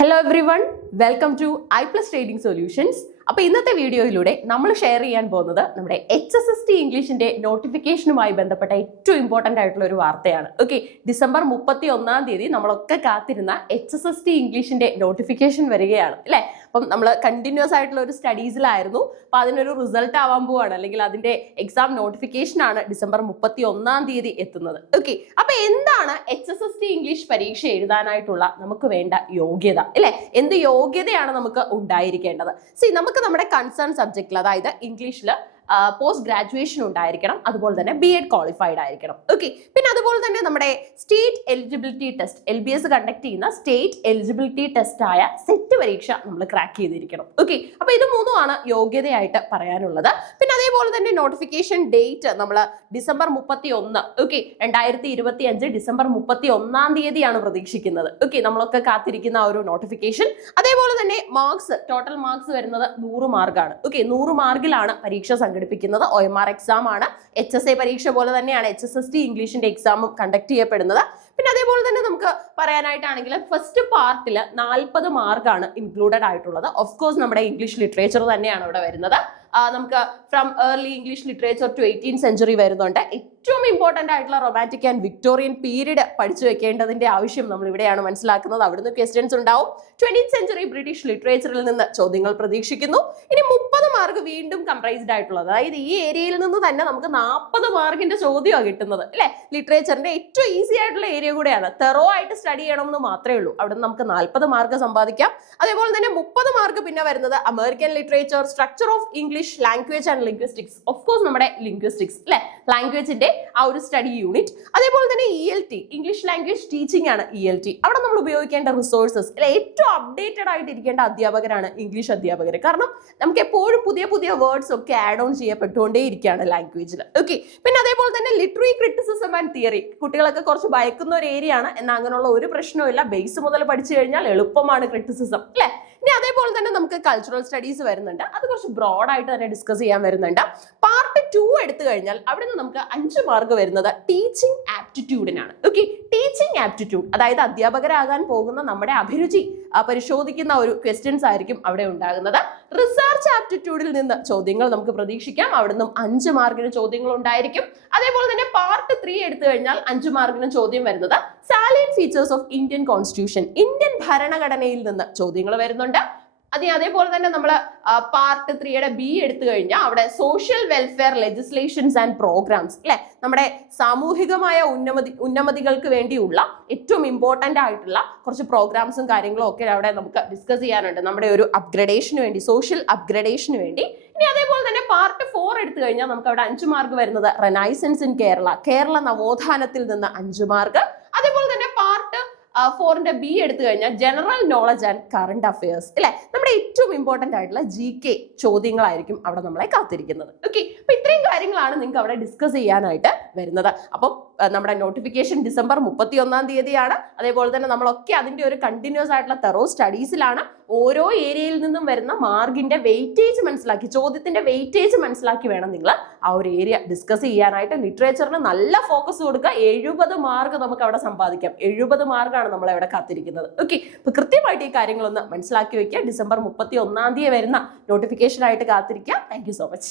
Hello everyone, welcome to iPlus Trading Solutions. അപ്പോൾ ഇന്നത്തെ വീഡിയോയിലൂടെ നമ്മൾ ഷെയർ ചെയ്യാൻ പോകുന്നത് നമ്മുടെ HSST ഇംഗ്ലീഷിന്റെ നോട്ടിഫിക്കേഷനുമായി ബന്ധപ്പെട്ട ഏറ്റവും ഇമ്പോർട്ടന്റ് ആയിട്ടുള്ള ഒരു വാർത്തയാണ്. ഓക്കെ, ഡിസംബർ 31 നമ്മളൊക്കെ കാത്തിരുന്ന HSST ഇംഗ്ലീഷിന്റെ നോട്ടിഫിക്കേഷൻ വരികയാണ് അല്ലേ? അപ്പം നമ്മൾ കണ്ടിന്യൂസ് ആയിട്ടുള്ള ഒരു സ്റ്റഡീസിലായിരുന്നു. അപ്പോൾ അതിനൊരു റിസൾട്ട് ആവാൻ പോവാണ്, അല്ലെങ്കിൽ അതിന്റെ എക്സാം നോട്ടിഫിക്കേഷൻ ആണ് ഡിസംബർ 31 എത്തുന്നത്. ഓക്കെ, അപ്പൊ എന്താണ് HSST ഇംഗ്ലീഷ് പരീക്ഷ എഴുതാനായിട്ടുള്ള നമുക്ക് വേണ്ട യോഗ്യത അല്ലെ? എന്ത് യോഗ്യതയാണ് നമുക്ക് ഉണ്ടായിരിക്കേണ്ടത്? നമുക്ക് നമ്മുടെ കൺസേൺ സബ്ജക്റ്റിൽ, അതായത് ഇംഗ്ലീഷിൽ പോസ്റ്റ് ഗ്രാജുവേഷൻ ഉണ്ടായിരിക്കണം, അതുപോലെ തന്നെ BEd ക്വാളിഫൈഡ് ആയിരിക്കണം. ഓക്കെ, പിന്നെ അതുപോലെ തന്നെ നമ്മുടെ state eligibility test, LBS conduct ചെയ്യുന്ന സ്റ്റേറ്റ് എലിജിബിലിറ്റി ടെസ്റ്റ് ആയ സെറ്റ് പരീക്ഷ നമ്മൾ ക്രാക്ക് ചെയ്തിരിക്കണം. ഓക്കെ, അപ്പൊ ഇത് മൂന്നുമാണ് യോഗ്യതയായിട്ട് പറയാനുള്ളത്. പിന്നെ അതേപോലെ തന്നെ നോട്ടിഫിക്കേഷൻ ഡേറ്റ് നമ്മൾ ഡിസംബർ 31, ഓക്കെ, 2025 ഡിസംബർ 31 പ്രതീക്ഷിക്കുന്നത്. ഓക്കെ, നമ്മളൊക്കെ കാത്തിരിക്കുന്ന ഒരു നോട്ടിഫിക്കേഷൻ. അതേപോലെ തന്നെ മാർക്സ്, ടോട്ടൽ മാർക്സ് വരുന്നത് 100 മാർക്കാണ്. ഓക്കെ, 100 മാർക്കിലാണ് പരീക്ഷ സംഘടിപ്പിക്കുന്നത്. OMR എക്സാം ആണ്. HSA പരീക്ഷ പോലെ തന്നെയാണ് HSST ഇംഗ്ലീഷിന്റെ എക്സാമും കണ്ടക്ട് ചെയ്യപ്പെടുന്നത്. പിന്നെ അതേപോലെ തന്നെ നമുക്ക് പറയാനായിട്ടാണെങ്കിൽ ഫസ്റ്റ് പാർട്ടിൽ 40 മാർക്കാണ് ഇൻക്ലൂഡഡ് ആയിട്ടുള്ളത്. ഓഫ് കോഴ്സ് നമ്മുടെ ഇംഗ്ലീഷ് ലിറ്ററേച്ചർ തന്നെയാണ് ഇവിടെ വരുന്നത്. നമുക്ക് from early English literature to 18th century വരുന്നുണ്ട്. ഏറ്റവും ഇമ്പോർട്ടന്റ് ആയിട്ടുള്ള റൊമാൻറ്റിക് ആൻഡ് വിക്ടോറിയൻ പീരീഡ് പഠിച്ചു വെക്കേണ്ടതിന്റെ ആവശ്യം നമ്മൾ ഇവിടെയാണ് മനസ്സിലാക്കുന്നത്. അവിടുന്ന് ക്വസ്റ്റ്യൻസ് ഉണ്ടാവും. 20th സെഞ്ചുറി ബ്രിട്ടീഷ് ലിറ്ററേച്ചറിൽ നിന്ന് ചോദ്യങ്ങൾ പ്രതീക്ഷിക്കുന്നു. ഇനി 30 മാർക്ക് വീണ്ടും കംപ്രൈസ്ഡ് ആയിട്ടുള്ളത്, അതായത് ഈ ഏരിയയിൽ നിന്ന് തന്നെ നമുക്ക് 40 മാർക്കിന്റെ ചോദ്യമാണ് കിട്ടുന്നത് അല്ലെ? ലിറ്ററേച്ചറിന്റെ ഏറ്റവും ഈസി ആയിട്ടുള്ള ഏരിയ കൂടെയാണ്. തെറോ ആയിട്ട് സ്റ്റഡി ചെയ്യണമെന്ന് മാത്രമേ ഉള്ളൂ. അവിടെ നമുക്ക് 40 മാർക്ക് സമ്പാദിക്കാം. അതേപോലെ തന്നെ 30 മാർക്ക് പിന്നെ വരുന്നത് American literature, structure of English language and linguistics. Of course നമ്മുടെ ലിംഗ്വിസ്റ്റിക്സ് അല്ലെ, ലാംഗ്വേജിന്റെ ആ ഒരു സ്റ്റഡി യൂണിറ്റ്. അതേപോലെ തന്നെ ELT, ഇംഗ്ലീഷ് ലാംഗ്വേജ് ടീച്ചിങ് ആണ് ELT. അവിടെ നമ്മൾ ഉപയോഗിക്കേണ്ട റിസോഴ്സസ് അല്ലെ, ഏറ്റവും അപ്ഡേറ്റഡ് ആയിട്ട് ഇരിക്കേണ്ട അധ്യാപകരാണ് ഇംഗ്ലീഷ് അധ്യാപകർ. കാരണം നമുക്ക് എപ്പോഴും പുതിയ പുതിയ വേർഡ്സ് ഒക്കെ ആഡ് ഓൺ ചെയ്യപ്പെട്ടുകൊണ്ടേ ഇരിക്കുകയാണ് ലാംഗ്വേജിൽ. ഓക്കെ, പിന്നെ അതേപോലെ തന്നെ ലിറ്റററി ക്രിറ്റിസിസം ആൻഡ് തിയറി. കുട്ടികളൊക്കെ കുറച്ച് ഭയക്കുന്ന ഒരു ഏരിയ ആണ്, എന്നാൽ അങ്ങനെയുള്ള ഒരു പ്രശ്നവും. ബേസ് മുതൽ പഠിച്ചു കഴിഞ്ഞാൽ എളുപ്പമാണ് ക്രിറ്റിസിസം അല്ലെ? ഇനി അതേപോലെ തന്നെ നമുക്ക് കൾച്ചറൽ സ്റ്റഡീസ് വരുന്നുണ്ട്. അത് കുറച്ച് ബ്രോഡ് ആയിട്ട് തന്നെ ഡിസ്കസ് ചെയ്യാൻ വരുന്നുണ്ട്. പാർട്ട് 2 എടുത്തു കഴിഞ്ഞാൽ അവിടെ നിന്ന് നമുക്ക് 5 മാർക്ക് വരുന്നത് ടീച്ചിങ് ആപ്റ്റിറ്റ്യൂഡിനാണ്. ഓക്കെ, ടീച്ചിങ് ആപ്റ്റിറ്റ്യൂഡ്, അതായത് അധ്യാപകരാകാൻ പോകുന്ന നമ്മുടെ അഭിരുചി പരിശോധിക്കുന്ന ഒരു ക്വസ്റ്റ്യൻസ് ആയിരിക്കും അവിടെ ഉണ്ടാകുന്നത്. റിസർച്ച് ആപ്റ്റിറ്റ്യൂഡിൽ നിന്ന് ചോദ്യങ്ങൾ നമുക്ക് പ്രതീക്ഷിക്കാം. അവിടെ നിന്നും 5 മാർക്കിന് ചോദ്യങ്ങൾ ഉണ്ടായിരിക്കും. അതേപോലെ തന്നെ പാർട്ട് 3 എടുത്തു കഴിഞ്ഞാൽ 5 മാർക്കിന് ചോദ്യം വരുന്നത് salient features of Indian constitution, Indian ഭരണഘടനയിൽ നിന്ന് ചോദ്യങ്ങൾ വരുന്നുണ്ട്. അതേപോലെ തന്നെ നമ്മൾ പാർട്ട് 3 B എടുത്തു കഴിഞ്ഞാൽ അവിടെ social welfare legislations and programmes അല്ലെ, നമ്മുടെ സാമൂഹികമായ ഉന്നമതികൾക്ക് വേണ്ടിയുള്ള ഏറ്റവും ഇമ്പോർട്ടന്റ് ആയിട്ടുള്ള കുറച്ച് പ്രോഗ്രാംസും കാര്യങ്ങളും ഒക്കെ അവിടെ നമുക്ക് ഡിസ്കസ് ചെയ്യാനുണ്ട്, നമ്മുടെ ഒരു അപ്ഗ്രഡേഷന് വേണ്ടി, സോഷ്യൽ അപ്ഗ്രഡേഷന് വേണ്ടി. ഇനി അതേപോലെ തന്നെ പാർട്ട് 4 എടുത്തു കഴിഞ്ഞാൽ നമുക്ക് അവിടെ 5 മാർക്ക് വരുന്നത് റെനൈസൻസ് ഇൻ കേരള, കേരള നവോത്ഥാനത്തിൽ നിന്ന് 5 മാർക്ക്. അതേപോലെ തന്നെ പാർട്ട് 4 B എടുത്തു കഴിഞ്ഞാൽ general knowledge and current affairs അല്ലെ, നമ്മുടെ ഏറ്റവും ഇമ്പോർട്ടന്റ് ആയിട്ടുള്ള GK ചോദ്യങ്ങളായിരിക്കും അവിടെ നമ്മളെ കാത്തിരിക്കുന്നത്. ഓക്കെ, അപ്പൊ ഇത്രയും കാര്യങ്ങളാണ് നിങ്ങൾക്ക് അവിടെ ഡിസ്കസ് ചെയ്യാനായിട്ട് വരുന്നത്. അപ്പം നമ്മുടെ നോട്ടിഫിക്കേഷൻ ഡിസംബർ 31 അതേപോലെ തന്നെ നമ്മളൊക്കെ അതിന്റെ ഒരു കണ്ടിന്യൂസ് ആയിട്ടുള്ള തെറോ സ്റ്റഡീസിലാണ്. ഓരോ ഏരിയയിൽ നിന്നും വരുന്ന മാർക്കിന്റെ വെയിറ്റേജ് മനസ്സിലാക്കി, ചോദ്യത്തിന്റെ വെയിറ്റേജ് മനസ്സിലാക്കി വേണം നിങ്ങൾ ആ ഒരു ഏരിയ ഡിസ്കസ് ചെയ്യാനായിട്ട്. ലിറ്ററേച്ചറിന് നല്ല ഫോക്കസ് കൊടുക്കുക. 70 മാർക്ക് നമുക്ക് അവിടെ സമ്പാദിക്കാം. 70 മാർക്കാണ് നമ്മൾ അവിടെ കാത്തിരിക്കുന്നത്. ഓക്കെ, അപ്പൊ കൃത്യമായിട്ട് ഈ കാര്യങ്ങളൊന്ന് മനസ്സിലാക്കി വെക്കുക. ഡിസംബർ 31 വരുന്ന നോട്ടിഫിക്കേഷൻ ആയിട്ട് കാത്തിരിക്കുക. Thank you so much.